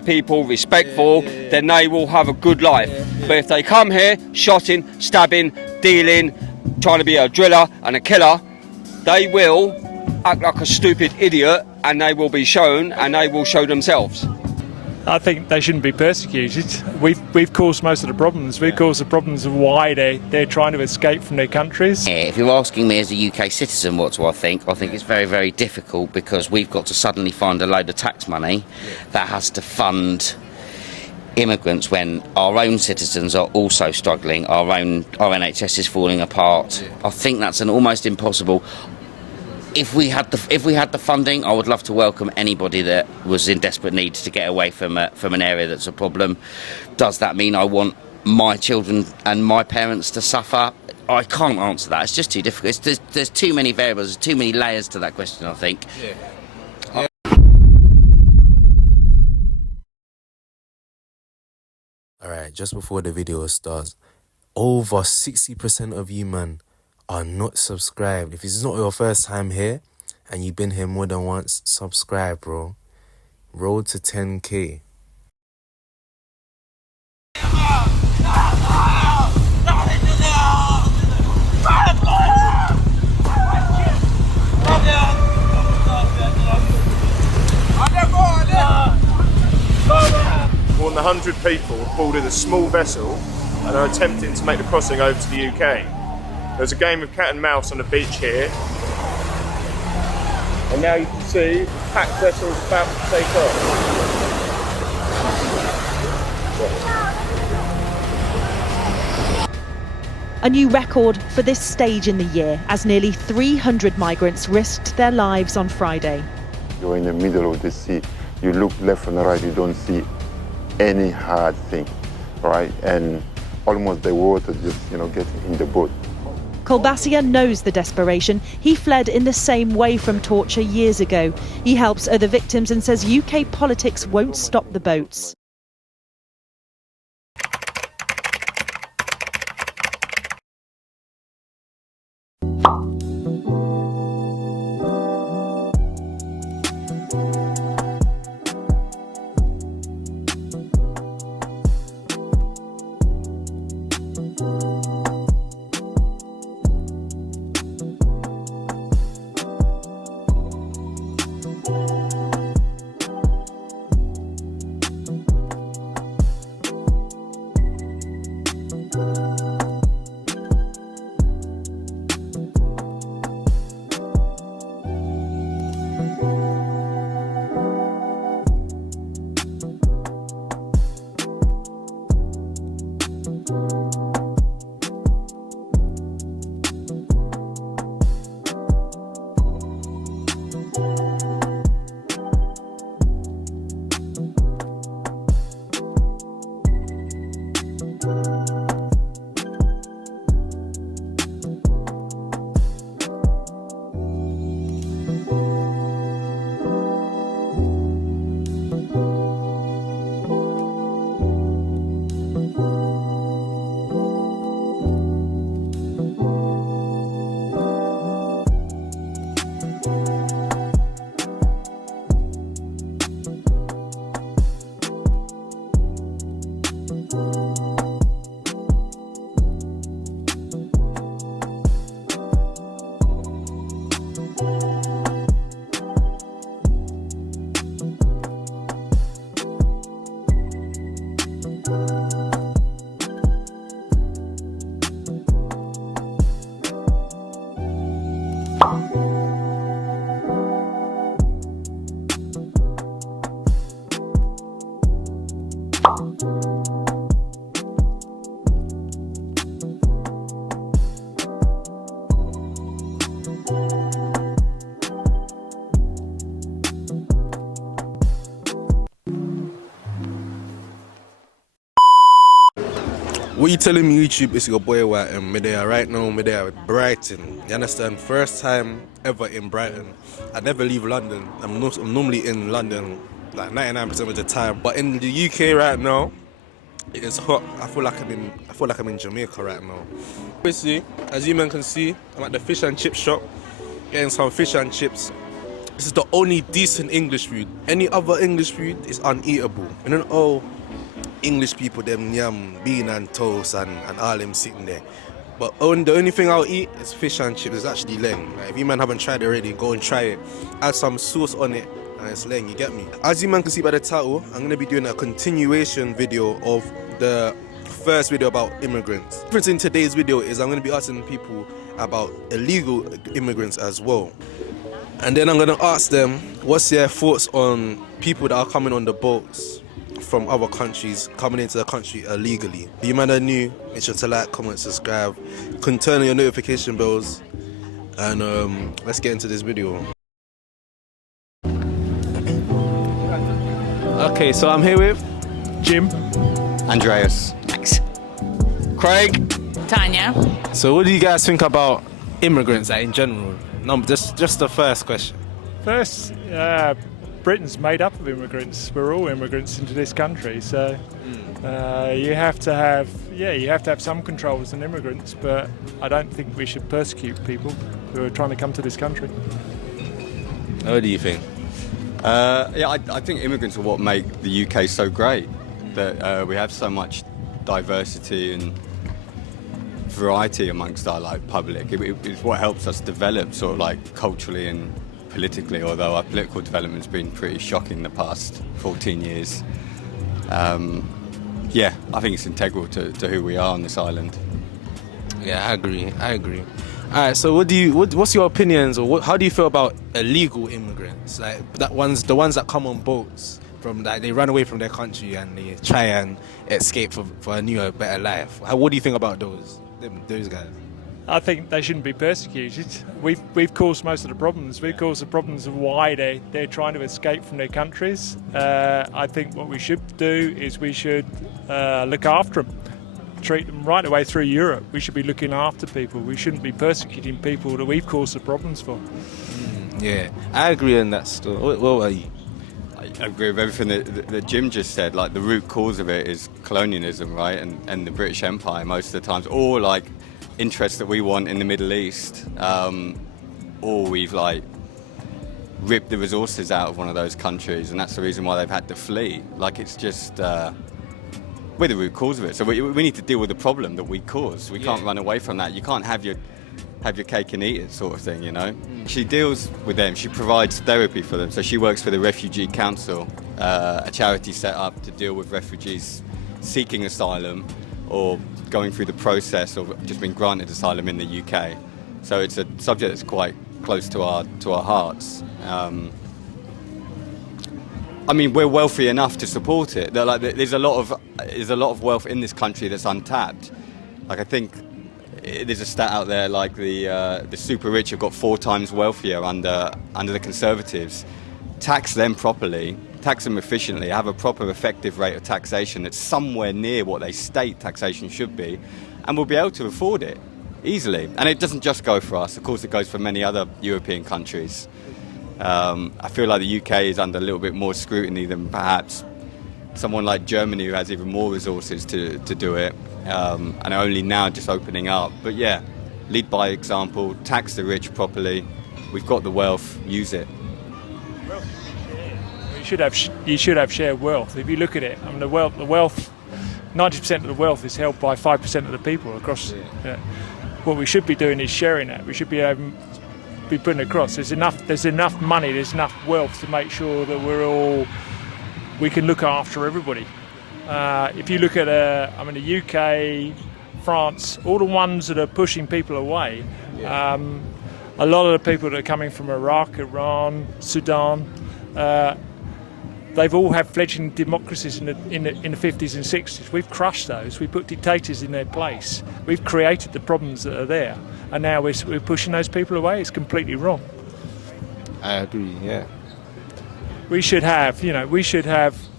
people, respectful, then they will have a good life. But if they come here shotting, stabbing, dealing, trying to be a driller and a killer, they will act like a stupid idiot, and they will be shown, and they will show themselves. I think they shouldn't be persecuted. We've caused most of the problems. We've caused the problems of why they're trying to escape from their countries. If you're asking me as a UK citizen what do I think it's very, very difficult, because we've got to suddenly find a load of tax money that has to fund immigrants when our own citizens are also struggling, our NHS is falling apart. I think that's an almost impossible. If we had the funding, I would love to welcome anybody that was in desperate need to get away from an area that's a problem. Does that mean I want my children and my parents to suffer? I can't answer that. It's just too difficult. There's too many variables. There's too many layers to that question, I think. Yeah. Alright, just before the video starts, over 60% of you, man, are not subscribed. If it's not your first time here and you've been here more than once, subscribe, bro. Road to 10k. More than 100 people boarded a small vessel and are attempting to make the crossing over to the UK. There's a game of cat and mouse on the beach here. And now you can see packed vessels about to take off. A new record for this stage in the year, as nearly 300 migrants risked their lives on Friday. You're in the middle of the sea. You look left and right, you don't see any hard thing, right? And almost the water just, getting in the boat. Kolbasia knows the desperation. He fled in the same way from torture years ago. He helps other victims and says UK politics won't stop the boats. What you telling me, YouTube? It's your boy White, and me there right now. Me there at Brighton. You understand? First time ever in Brighton. I never leave London. I'm normally in London like 99% of the time. But in the UK right now, it is hot. I feel like I'm in Jamaica right now. Obviously, as you men can see, I'm at the fish and chip shop, getting some fish and chips. This is the only decent English food. Any other English food is uneatable. And then, oh, English people, them yam, bean and toast and all them sitting there. But the only thing I'll eat is fish and chips. It's actually leng. Like, if you man haven't tried it already, go and try it. Add some sauce on it and it's leng, you get me? As you man can see by the title, I'm going to be doing a continuation video of the first video about immigrants. The difference in today's video is I'm going to be asking people about illegal immigrants as well. And then I'm going to ask them what's their thoughts on people that are coming on the boats from other countries coming into the country illegally. If you man are new, make sure to like, comment, subscribe, turn on your notification bells, and let's get into this video. Okay, so I'm here with Jim. Andreas. Thanks. Craig. Tanya. So what do you guys think about immigrants, like, in general? No, just the first question. First, Britain's made up of immigrants. We're all immigrants into this country, so you have to have some control as an immigrant, but I don't think we should persecute people who are trying to come to this country. What do you think? I think immigrants are what make the UK so great. That we have so much diversity and variety amongst our public. It's what helps us develop sort of culturally and politically, although our political development's been pretty shocking the past 14 years. I think it's integral to who we are on this island. Yeah, I agree. All right, so what's your opinions, or how do you feel about illegal immigrants? Like the ones that come on boats from they run away from their country and they try and escape for a newer, better life. What do you think about those guys? I think they shouldn't be persecuted. We've caused most of the problems. We've caused the problems of why they're trying to escape from their countries. I think what we should do is we should look after them, treat them right the way through Europe. We should be looking after people. We shouldn't be persecuting people that we've caused the problems for. Yeah, I agree on that still. What about you? I agree with everything that Jim just said. The root cause of it is colonialism, right? And the British Empire most of the times, or interests that we want in the Middle East, or we've ripped the resources out of one of those countries, and that's the reason why they've had to flee. It's just we're the root cause of it. So we need to deal with the problem that we cause. We can't run away from that. You can't have your cake and eat it sort of thing, you know. She deals with them. She provides therapy for them. So she works for the Refugee Council, a charity set up to deal with refugees seeking asylum or going through the process of just being granted asylum in the UK. So it's a subject that's quite close to our hearts. We're wealthy enough to support it. There's a lot of wealth in this country that's untapped. I think there's a stat out there the super rich have got 4 times wealthier under the Conservatives. Tax them properly, tax them efficiently, have a proper effective rate of taxation that's somewhere near what they state taxation should be, and we'll be able to afford it easily. And it doesn't just go for us, of course it goes for many other European countries. I feel like the UK is under a little bit more scrutiny than perhaps someone like Germany, who has even more resources to do it, and are only now just opening up. But yeah, lead by example, tax the rich properly. We've got the wealth, use it. You should have shared wealth. If you look at it, the wealth, 90% of the wealth is held by 5% of the people across. What we should be doing is sharing that. We should be putting it across. There's enough money, there's enough wealth to make sure that we can look after everybody. If you look at the UK, France, all the ones that are pushing people away, a lot of the people that are coming from Iraq, Iran, Sudan, they've all had fledgling democracies in the 50s and 60s. We've crushed those. We put dictators in their place. We've created the problems that are there, and now we're pushing those people away. It's completely wrong. I agree. Yeah. We should have,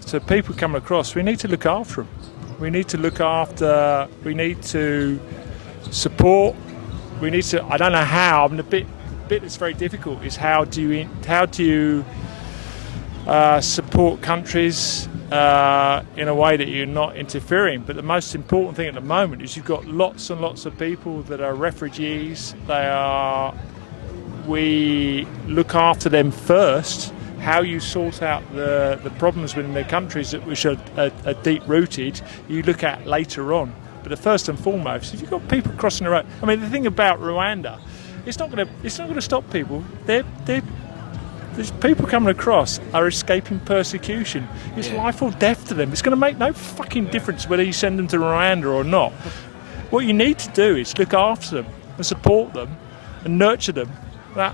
so people come across, we need to look after them. We need to support, I don't know how, the bit that's very difficult is how do you support countries in a way that you're not interfering. But the most important thing at the moment is you've got lots and lots of people that are refugees. They are we look after them first, how you sort out the problems within their countries which are deep-rooted, you look at later on. But the first and foremost, if you've got people crossing the road, I mean, the thing about Rwanda, it's not going to stop people. These people coming across are escaping persecution. It's life or death to them. It's going to make no fucking difference whether you send them to Rwanda or not. What you need to do is look after them and support them and nurture them.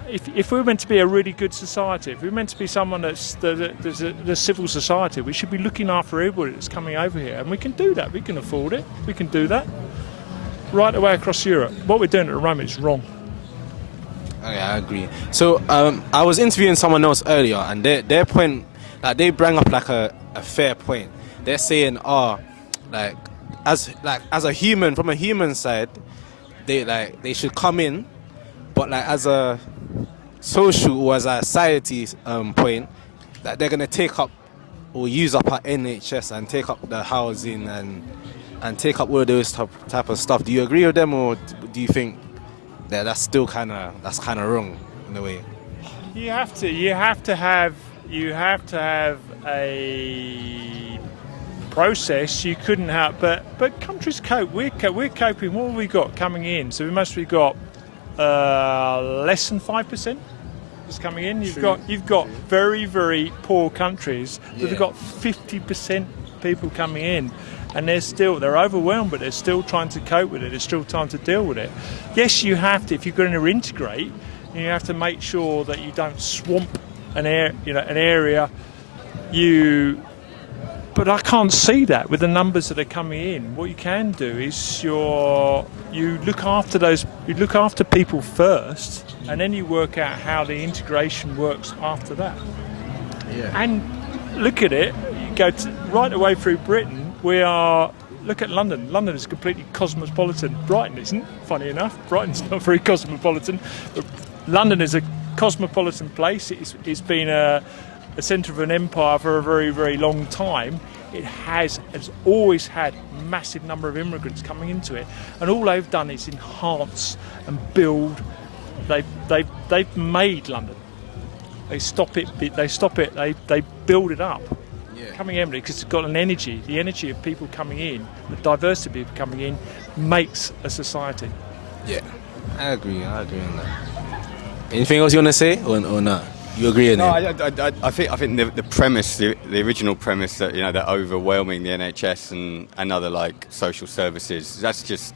If we're meant to be a really good society, if we're meant to be someone that's the civil society, we should be looking after everybody that's coming over here. And we can do that. We can afford it. We can do that. Right away across Europe. What we're doing at the moment is wrong. Okay, I agree. So I was interviewing someone else earlier, and their point, like, they bring up like a fair point. They're saying, as a human, from a human side, they should come in, but like as a social or as a society point, that they're gonna take up or use up our NHS and take up the housing and take up all those type of stuff. Do you agree with them, or do you think that's still kind of wrong in a way? You have to have a process. You couldn't have, but countries cope. We're coping. What have we got coming in? So we mostly got less than 5% is coming in. You've got very, very poor countries that have got 50% people coming in. And they're overwhelmed, but they're still trying to cope with it. They're still trying to deal with it. Yes, you have to, if you're going to integrate, you have to make sure that you don't swamp an area. But I can't see that with the numbers that are coming in. What you can do is you look after people first, and then you work out how the integration works after that. Yeah. And look at it. You go right away through Britain. Look at London. London is completely cosmopolitan. Brighton isn't, funny enough. Brighton's not very cosmopolitan. But London is a cosmopolitan place. It's been a centre of an empire for a very, very long time. It's always had a massive number of immigrants coming into it. And all they've done is enhance and build. They've made London. They build it up. Coming in because it's got the energy of people coming in, the diversity of people coming in makes a society. Yeah, I agree on that. Anything else you want to say or not? You agree on that? No, I think the premise, the original premise that they're overwhelming the NHS and other like social services. That's just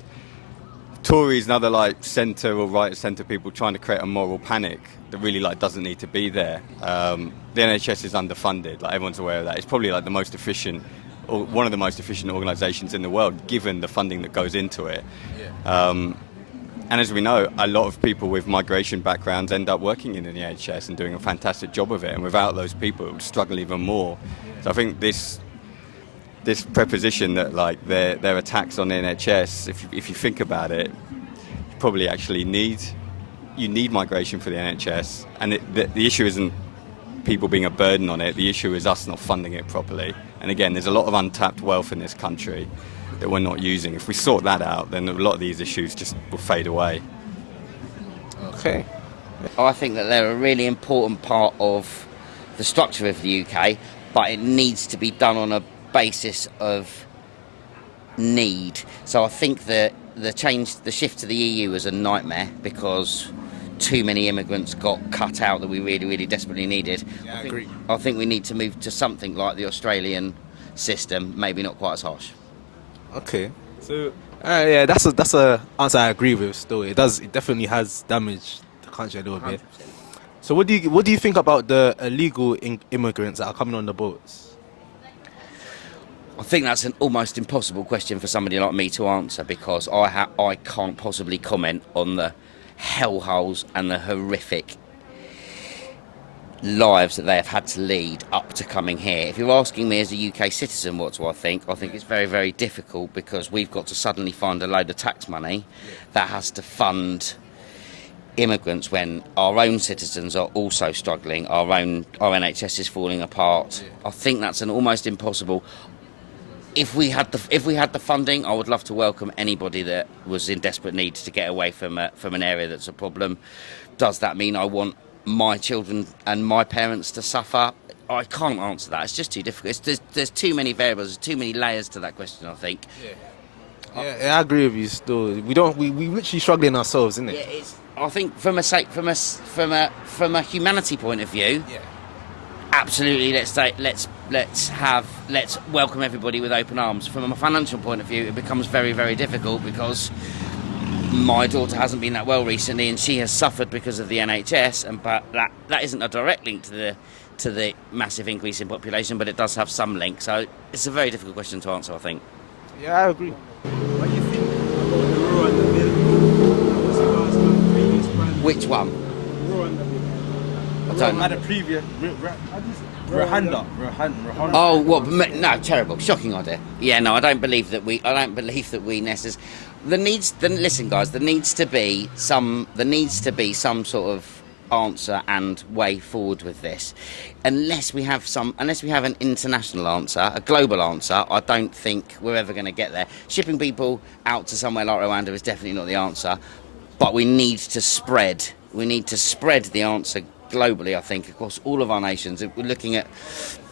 Tories and other like centre or right centre people trying to create a moral panic that really doesn't need to be there. The NHS is underfunded, everyone's aware of that. It's probably the most efficient, or one of the most efficient organisations in the world, given the funding that goes into it. Yeah. And as we know, a lot of people with migration backgrounds end up working in the NHS and doing a fantastic job of it. And without those people, it would struggle even more. So I think this preposition that their attacks on the NHS, if you think about it, you probably actually need migration for the NHS, and the issue isn't people being a burden on it. The issue is us not funding it properly. And again, there's a lot of untapped wealth in this country that we're not using. If we sort that out, then a lot of these issues just will fade away. Okay. I think that they're a really important part of the structure of the UK, but it needs to be done on a basis of need. So I think that the shift to the EU was a nightmare because too many immigrants got cut out that we really, really desperately needed. Yeah, I agree. I think we need to move to something like the Australian system, maybe not quite as harsh. Okay. So yeah, that's a answer I agree with. Still, it definitely has damaged the country a little bit. 100%. So what do you think about the illegal immigrants that are coming on the boats? I think that's an almost impossible question for somebody like me to answer because I can't possibly comment on the hellholes and the horrific lives that they have had to lead up to coming here. If you're asking me as a UK citizen what do I think it's very, very difficult because we've got to suddenly find a load of tax money that has to fund immigrants when our own citizens are also struggling, our NHS is falling apart. I think that's an almost impossible. if we had the funding, I would love to welcome anybody that was in desperate need to get away from an area that's a problem. Does that mean I want my children and my parents to suffer? I can't answer that. It's just too difficult. There's too many variables. There's too many layers to that question, I think. Yeah, I agree with you. Still, we literally struggling ourselves, isn't it? Yeah, I think from a humanity point of view. Yeah. Absolutely, let's welcome everybody with open arms. From a financial point of view, it becomes very, very difficult because my daughter hasn't been that well recently, and she has suffered because of the NHS. But that isn't a direct link to the massive increase in population, but it does have some link. So it's a very difficult question to answer, I think. Yeah, I agree. What do you think about the Rwanda bill? Which one? Rwanda bill. I don't know. The previous Rwanda. Oh, what? No, terrible, shocking idea. Yeah, no, I don't believe that we necessarily. Listen, guys. There needs to be some sort of answer and way forward with this. Unless we have an international answer, a global answer, I don't think we're ever going to get there. Shipping people out to somewhere like Rwanda is definitely not the answer, but we need to spread the answer globally, I think, across all of our nations. If we're looking at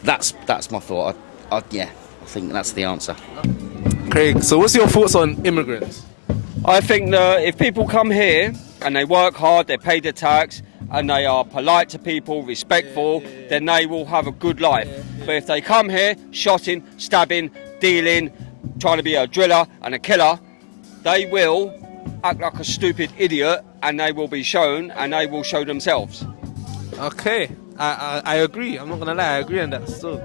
that's my thought. I think that's the answer. Craig, so what's your thoughts on immigrants? I think that if people come here and they work hard, they pay their tax, and they are polite to people, respectful, then they will have a good life. But if they come here shotting, stabbing, dealing, trying to be a driller and a killer, they will act like a stupid idiot, and they will be shown, and they will show themselves. Okay, I agree. I'm not gonna lie, I agree on that. So,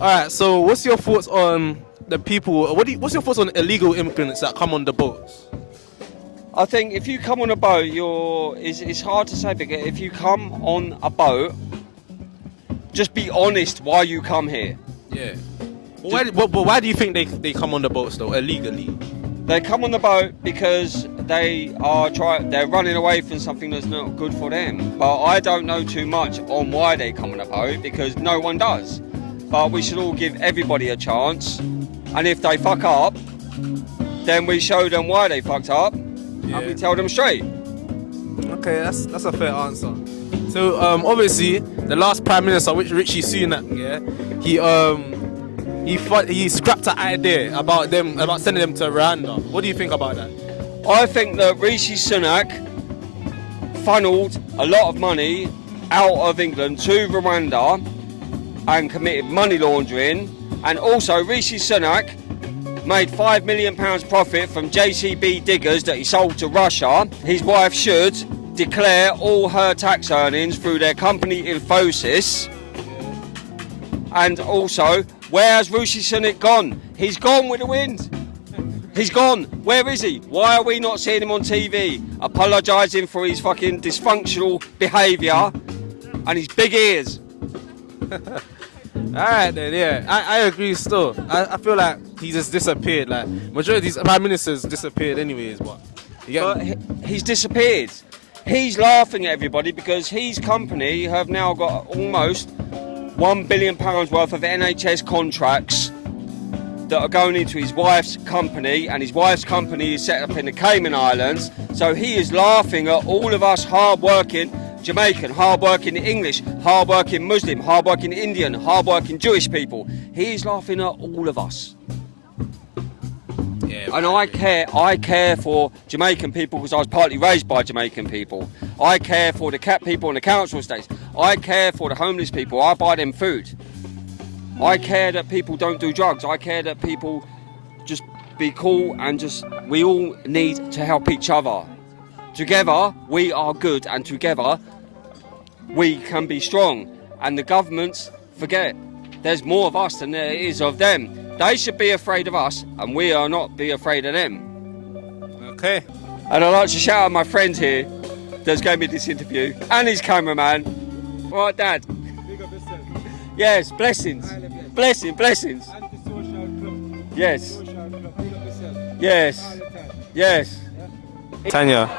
all right. So, what's your thoughts on the people? What's your thoughts on illegal immigrants that come on the boats? I think if you come on a boat, it's hard to say, but if you come on a boat, just be honest why you come here. Yeah. But why do you think they come on the boats though, illegally? They come on the boat because they're running away from something that's not good for them. But I don't know too much on why they come on a boat, because no one does. But we should all give everybody a chance, and if they fuck up, then we show them why they fucked up. And we tell them straight. Okay, that's a fair answer. So obviously the last Prime Minister, Rishi Sunak, he scrapped an idea about sending them to Rwanda. What do you think about that? I think that Rishi Sunak funneled a lot of money out of England to Rwanda and committed money laundering, and also Rishi Sunak made £5 million profit from JCB diggers that he sold to Russia. His wife should declare all her tax earnings through their company Infosys. And also, where has Rishi Sunak gone? He's gone with the wind. He's gone. Where is he? Why are we not seeing him on TV apologising for his fucking dysfunctional behaviour and his big ears? Alright then, yeah, I agree still. I feel like he just disappeared. Like, majority of these prime ministers disappeared anyways, but he's disappeared. He's laughing at everybody because his company have now got almost £1 billion worth of NHS contracts that are going into his wife's company, and his wife's company is set up in the Cayman Islands. So he is laughing at all of us hard-working Jamaican, hard-working English, hard-working Muslim, hard-working Indian, hard-working Jewish people. He's laughing at all of us. Yeah, and I care for Jamaican people because I was partly raised by Jamaican people. I care for the cat people in the council estates. I care for the homeless people. I buy them food. I care that people don't do drugs. I care that people just be cool and we all need to help each other. Together, we are good, and together, we can be strong. And the governments forget there's more of us than there is of them. They should be afraid of us, and we are not be afraid of them. Okay. And I'd like to shout out my friend here that's gave me this interview, and his cameraman. All right, Dad? Yes, blessings. Blessings. Yes. Yes. Yes. Tanya.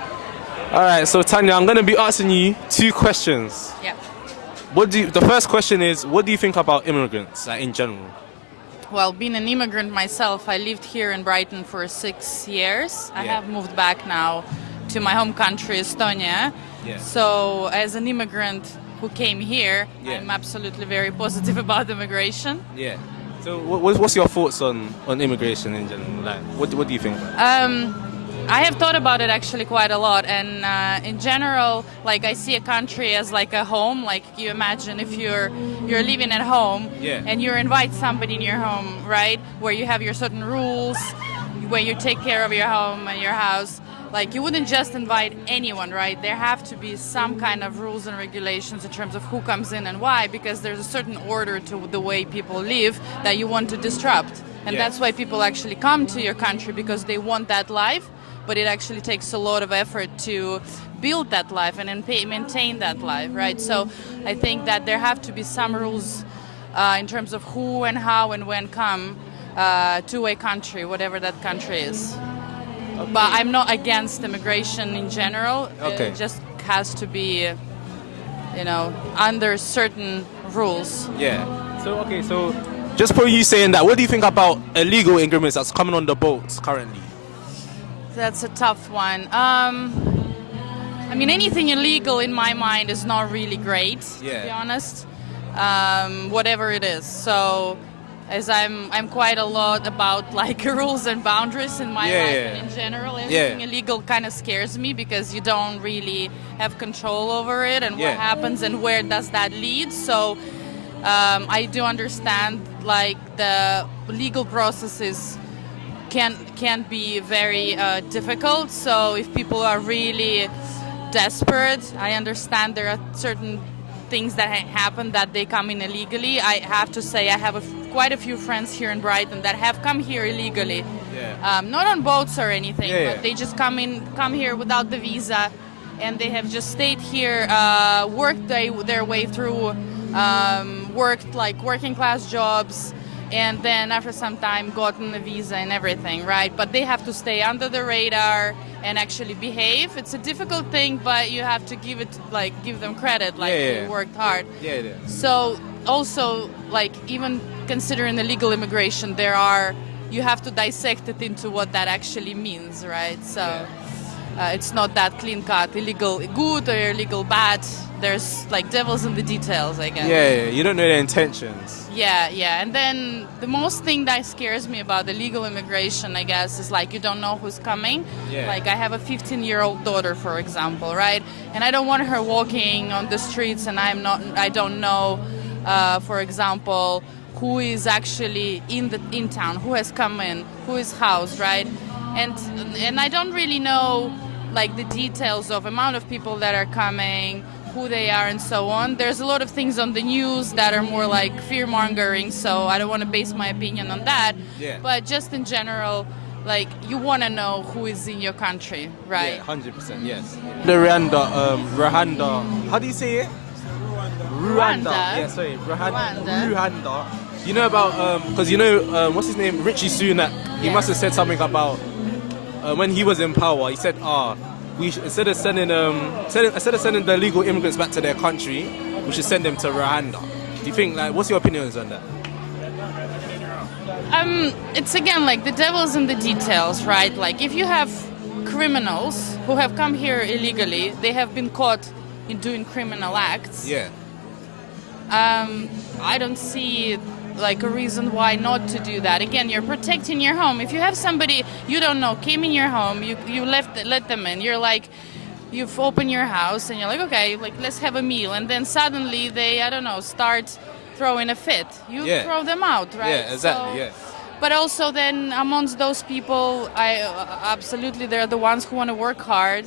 All right, so Tanya, I'm going to be asking you 2 questions. Yep. The first question is, what do you think about immigrants, like in general? well, being an immigrant myself, I lived here in Brighton for 6 years. I have moved back now to my home country, Estonia. So as an immigrant who came here, I'm absolutely very positive about immigration. Yeah. So what's your thoughts on immigration in general? Like, what do you think about it? I have thought about it actually quite a lot, and in general, like I see a country as like a home. Like you imagine if you're living at home and you invite somebody in your home, right, where you have your certain rules, where you take care of your home and your house. Like you wouldn't just invite anyone, right? There have to be some kind of rules and regulations in terms of who comes in and why, because there's a certain order to the way people live that you want to disrupt. And that's why people actually come to your country, because they want that life. But it actually takes a lot of effort to build that life and maintain that life, right? So I think that there have to be some rules in terms of who and how and when come to a country, whatever that country is. Okay. But I'm not against immigration in general. Okay. It just has to be, you know, under certain rules. Yeah. So just for you saying that, what do you think about illegal immigrants that's coming on the boats currently? That's a tough one. I mean, anything illegal in my mind is not really great, to be honest. Whatever it is. So, as I'm quite a lot about like rules and boundaries in my life and in general. Anything illegal kind of scares me, because you don't really have control over it and what happens and where does that lead. So, I do understand like the legal processes can be very difficult. So if people are really desperate, I understand there are certain things that happen that they come in illegally. I have to say I have quite a few friends here in Brighton that have come here illegally, not on boats or anything, but they just come here without the visa, and they have just stayed here, worked their way through, worked like working class jobs, and then after some time gotten a visa and everything, right? But they have to stay under the radar and actually behave. It's a difficult thing, but you have to give them credit, like they worked hard. So also, like, even considering illegal immigration, you have to dissect it into what that actually means, right? So it's not that clean cut, illegal good or illegal bad. There's like devils in the details, I guess. You don't know their intentions. And then the most thing that scares me about illegal immigration, I guess, is like you don't know who's coming. Like I have a 15-year-old daughter, for example, right? And I don't want her walking on the streets, and I don't know, for example, who is actually in town, who has come in, who is housed, right? And I don't really know like the details of amount of people that are coming, who they are, and so on. There's a lot of things on the news that are more like fear-mongering, so I don't want to base my opinion on that. But just in general, like, you want to know who is in your country, right? 100%, yes. The Rwanda, how do you say it? Rwanda. Rwanda. You know about, because you know, what's his name? Richie Sunak. He must have said something about, when he was in power, he said, instead of sending the illegal immigrants back to their country, we should send them to Rwanda. Do you think, like, what's your opinions on that? It's again like the devil's in the details, right? Like if you have criminals who have come here illegally, they have been caught in doing criminal acts. I don't see like a reason why not to do that. Again, you're protecting your home. If you have somebody you don't know came in your home, you let them in. You're like, you've opened your house and you're like, okay, like let's have a meal, and then suddenly they, I don't know, start throwing a fit. You throw them out, right? Exactly. But also then amongst those people, absolutely they're the ones who want to work hard.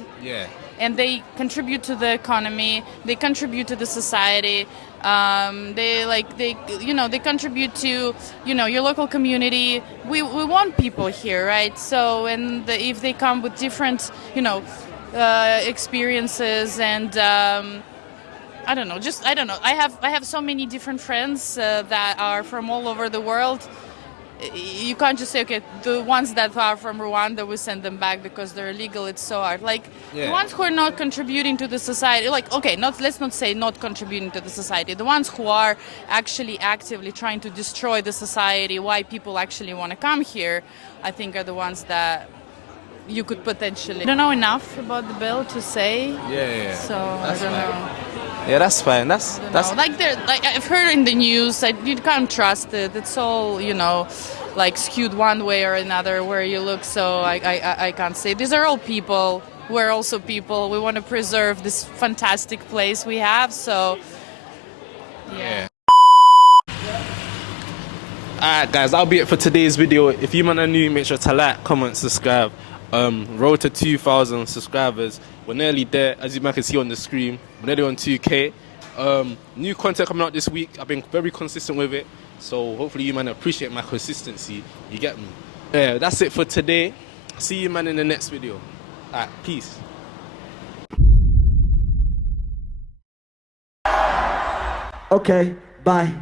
And they contribute to the economy. They contribute to the society. They contribute to, your local community. We want people here, right? So, and if they come with different, experiences and I don't know. I have so many different friends that are from all over the world. you can't just say, okay, the ones that are from Rwanda, we send them back because they're illegal. It's so hard. Like the ones who are not contributing to the society, like, okay, let's not say not contributing to the society. The ones who are actually actively trying to destroy the society, why people actually want to come here, I think are the ones that you could potentially. I don't know enough about the bill to say. Yeah. So I don't know. Yeah, that's fine. That's like I've heard in the news, you can't trust it. It's all, you know, like skewed one way or another where you look. So I can't say. These are all people. We're also people. We want to preserve this fantastic place we have. So yeah. Alright guys, that'll be it for today's video. If you man are new, make sure to like, comment, subscribe. Road to 2,000 subscribers. We're nearly there, as you man can see on the screen. We're nearly on 2K. New content coming out this week. I've been very consistent with it, so hopefully you man appreciate my consistency. You get me? Yeah, that's it for today. See you man in the next video. Alright, peace. Okay, bye.